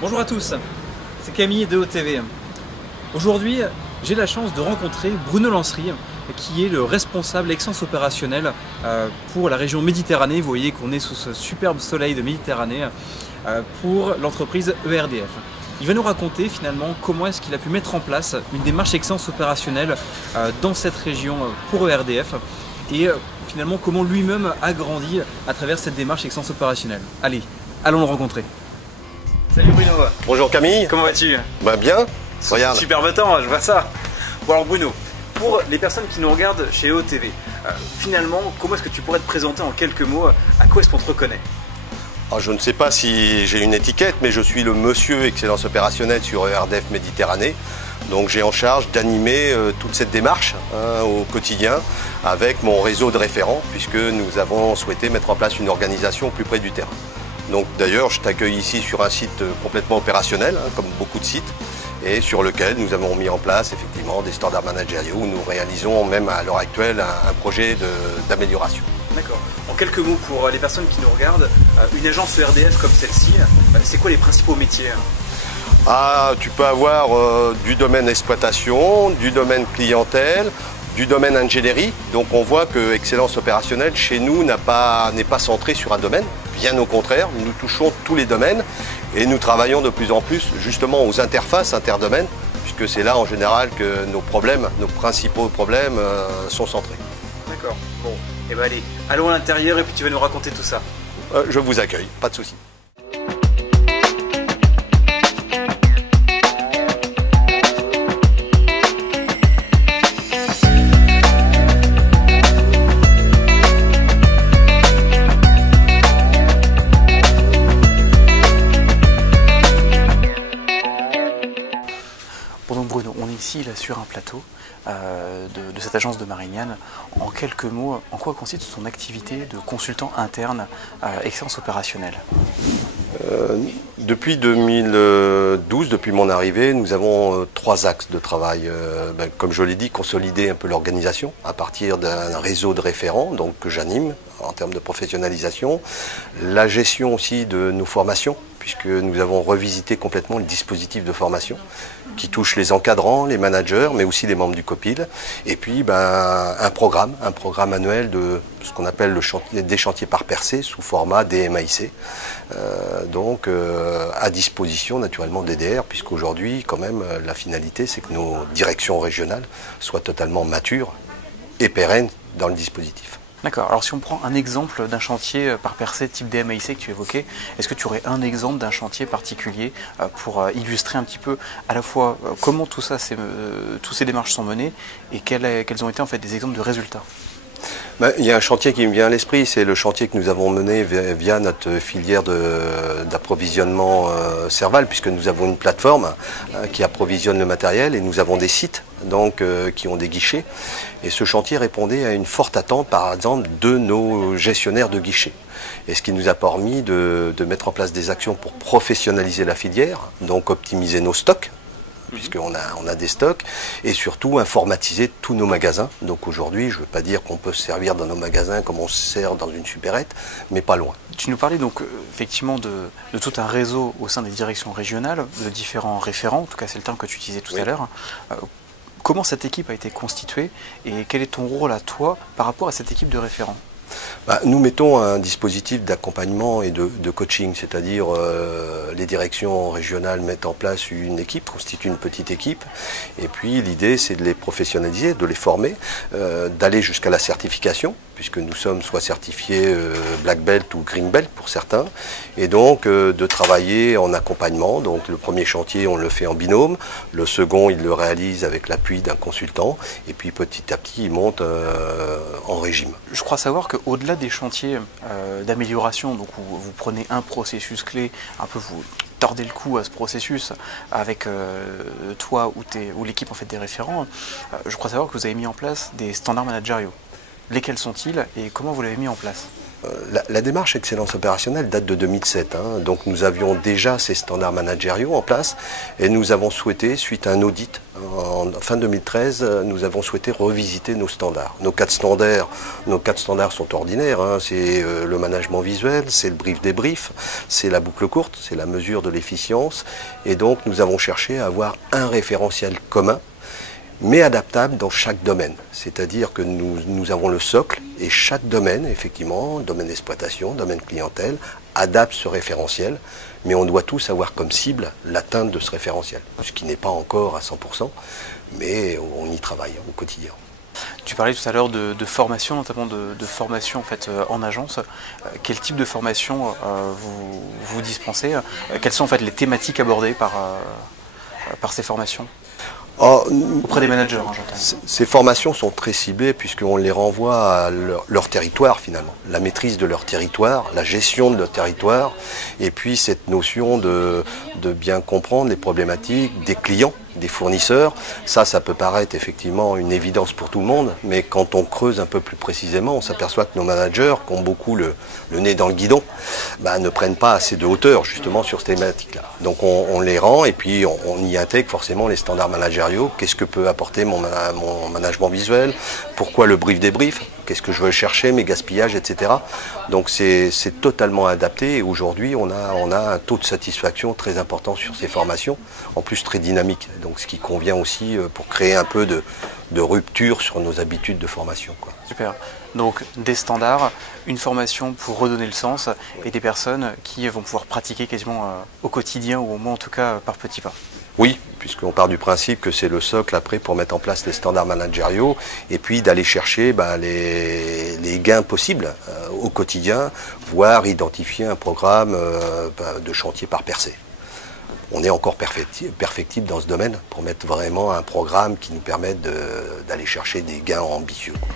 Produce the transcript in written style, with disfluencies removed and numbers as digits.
Bonjour à tous, c'est Camille de OTV. Aujourd'hui, j'ai la chance de rencontrer Bruno Lancery, qui est le responsable excellence opérationnelle pour la région Méditerranée. Vous voyez qu'on est sous ce superbe soleil de Méditerranée pour l'entreprise ERDF. Il va nous raconter finalement comment est-ce qu'il a pu mettre en place une démarche excellence opérationnelle dans cette région pour ERDF et finalement comment lui-même a grandi à travers cette démarche excellence opérationnelle. Allez, allons le rencontrer. Salut Bruno. Bonjour Camille. Comment vas-tu? Bah bien, regarde. Superbe temps, je vois ça. Bon alors Bruno, pour les personnes qui nous regardent chez OTV, finalement, comment est-ce que tu pourrais te présenter en quelques mots? À quoi est-ce qu'on te reconnaît? Alors, je ne sais pas si j'ai une étiquette, mais je suis le monsieur excellence opérationnelle sur ERDF Méditerranée. Donc j'ai en charge d'animer toute cette démarche au quotidien avec mon réseau de référents, puisque nous avons souhaité mettre en place une organisation plus près du terrain. Donc d'ailleurs, je t'accueille ici sur un site complètement opérationnel, comme beaucoup de sites, et sur lequel nous avons mis en place effectivement des standards managériaux où nous réalisons même à l'heure actuelle un projet d'amélioration. D'accord. En quelques mots pour les personnes qui nous regardent, une agence ERDF comme celle-ci, c'est quoi les principaux métiers? Tu peux avoir du domaine exploitation, du domaine clientèle, du domaine ingénierie. Donc on voit que Excellence opérationnelle chez nous n'est pas centrée sur un domaine. Bien au contraire, nous touchons tous les domaines et nous travaillons de plus en plus justement aux interfaces interdomaines, puisque c'est là en général que nos principaux problèmes sont centrés. D'accord. Bon, et ben allez, allons à l'intérieur et puis tu vas nous raconter tout ça. Je vous accueille, pas de souci. Bon donc Bruno, on est ici là, sur un plateau de cette agence de Marignane. En quelques mots, en quoi consiste son activité de consultant interne excellence opérationnelle? Depuis 2012, depuis mon arrivée, nous avons trois axes de travail. Comme je l'ai dit, consolider un peu l'organisation à partir d'un réseau de référents donc, que j'anime en termes de professionnalisation. La gestion aussi de nos formations, puisque nous avons revisité complètement le dispositif de formation qui touche les encadrants, les managers, mais aussi les membres du COPIL. Et puis un programme annuel de ce qu'on appelle des chantiers par percée sous format DMAIC. À disposition naturellement d'EDR, puisqu'aujourd'hui quand même la finalité c'est que nos directions régionales soient totalement matures et pérennes dans le dispositif. D'accord, alors si on prend un exemple d'un chantier par percée type DMAIC que tu évoquais, est-ce que tu aurais un exemple d'un chantier particulier pour illustrer un petit peu à la fois comment toutes ces démarches sont menées et quels ont été en fait des exemples de résultats? Il y a un chantier qui me vient à l'esprit, c'est le chantier que nous avons mené via notre filière d'approvisionnement Serval, puisque nous avons une plateforme qui approvisionne le matériel et nous avons des sites donc, qui ont des guichets. Et ce chantier répondait à une forte attente, par exemple, de nos gestionnaires de guichets. Et ce qui nous a permis de mettre en place des actions pour professionnaliser la filière, donc optimiser nos stocks, puisqu'on a des stocks, et surtout informatiser tous nos magasins. Donc aujourd'hui, je ne veux pas dire qu'on peut se servir dans nos magasins comme on se sert dans une supérette, mais pas loin. Tu nous parlais donc effectivement de tout un réseau au sein des directions régionales, de différents référents, en tout cas c'est le terme que tu utilisais tout à l'heure. Comment cette équipe a été constituée et quel est ton rôle à toi par rapport à cette équipe de référents? Nous mettons un dispositif d'accompagnement et de coaching, c'est-à-dire les directions régionales mettent en place une équipe, constituent une petite équipe, et puis l'idée c'est de les professionnaliser, de les former, d'aller jusqu'à la certification, puisque nous sommes soit certifiés Black Belt ou Green Belt pour certains, et donc de travailler en accompagnement. Donc le premier chantier on le fait en binôme, le second il le réalise avec l'appui d'un consultant, et puis petit à petit il monte en régime. Je crois savoir qu'au-delà des chantiers d'amélioration, donc où vous prenez un processus clé, un peu vous tordez le cou à ce processus avec toi ou l'équipe en fait des référents, je crois savoir que vous avez mis en place des standards managériaux. Lesquels sont-ils et comment vous l'avez mis en place? La démarche excellence opérationnelle date de 2007, hein. Donc nous avions déjà ces standards managériaux en place et nous avons souhaité, suite à un audit en fin 2013, nous avons souhaité revisiter nos standards. Nos quatre standards sont ordinaires, hein. C'est le management visuel, c'est le brief-débrief, c'est la boucle courte, c'est la mesure de l'efficience et donc nous avons cherché à avoir un référentiel commun mais adaptable dans chaque domaine. C'est-à-dire que nous avons le socle et chaque domaine, effectivement, domaine d'exploitation, domaine clientèle, adapte ce référentiel, mais on doit tous avoir comme cible l'atteinte de ce référentiel, ce qui n'est pas encore à 100%, mais on y travaille au quotidien. Tu parlais tout à l'heure de formation, notamment de formation en fait en agence. Quel type de formation vous dispensez? Quelles sont en fait les thématiques abordées par ces formations? Auprès des managers, hein, j'entends. Ces formations sont très ciblées puisqu'on les renvoie à leur territoire finalement. La maîtrise de leur territoire, la gestion de leur territoire et puis cette notion de bien comprendre les problématiques des clients, des fournisseurs. Ça peut paraître effectivement une évidence pour tout le monde, mais quand on creuse un peu plus précisément, on s'aperçoit que nos managers, qui ont beaucoup le nez dans le guidon, ne prennent pas assez de hauteur justement sur ces thématiques-là. Donc on les rend et puis on y intègre forcément les standards managériaux. Qu'est-ce que peut apporter mon management visuel? Pourquoi le brief-débrief? Qu'est-ce que je veux chercher, mes gaspillages, etc. Donc c'est totalement adapté et aujourd'hui on a un taux de satisfaction très important sur ces formations, en plus très dynamique. Donc ce qui convient aussi pour créer un peu de rupture sur nos habitudes de formation, quoi. Super. Donc des standards, une formation pour redonner le sens et des personnes qui vont pouvoir pratiquer quasiment au quotidien ou au moins en tout cas par petits pas. Oui, puisqu'on part du principe que c'est le socle après pour mettre en place les standards managériaux et puis d'aller chercher les gains possibles au quotidien, voire identifier un programme de chantier par percée. On est encore perfectible dans ce domaine pour mettre vraiment un programme qui nous permette d'aller chercher des gains ambitieux, quoi.